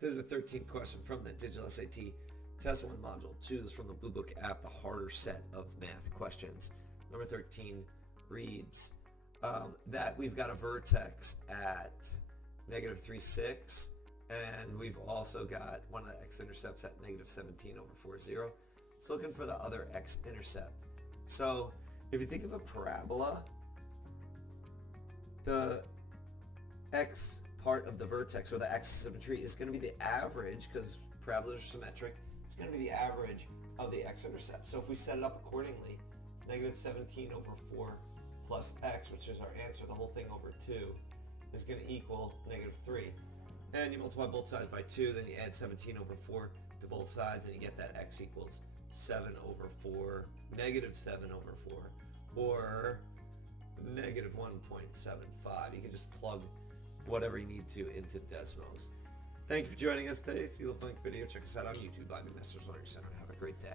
This is a 13th question from the Digital SAT Test 1 Module 2. This is from the Bluebook app, the harder set of math questions. Number 13 reads that we've got a vertex at negative 3, 6, and we've also got one of the x-intercepts at negative 17 over 4, 0. It's looking for the other x-intercept. So if you think of a parabola, the x part of the vertex, or the axis of symmetry, is going to be the average, because parabolas are symmetric. It's going to be the average of the x-intercept. So if we set it up accordingly, it's negative 17 over 4 plus x, which is our answer. The whole thing over 2 is going to equal negative 3. And you multiply both sides by 2, then you add 17 over 4 to both sides, and you get that x equals 7 over 4, negative 7 over 4, or negative 1.75. You can just plug whatever you need to into Desmos. Thank you for joining us today. If you love the video, check us out on YouTube, Live Masters Learning Center. Have a great day.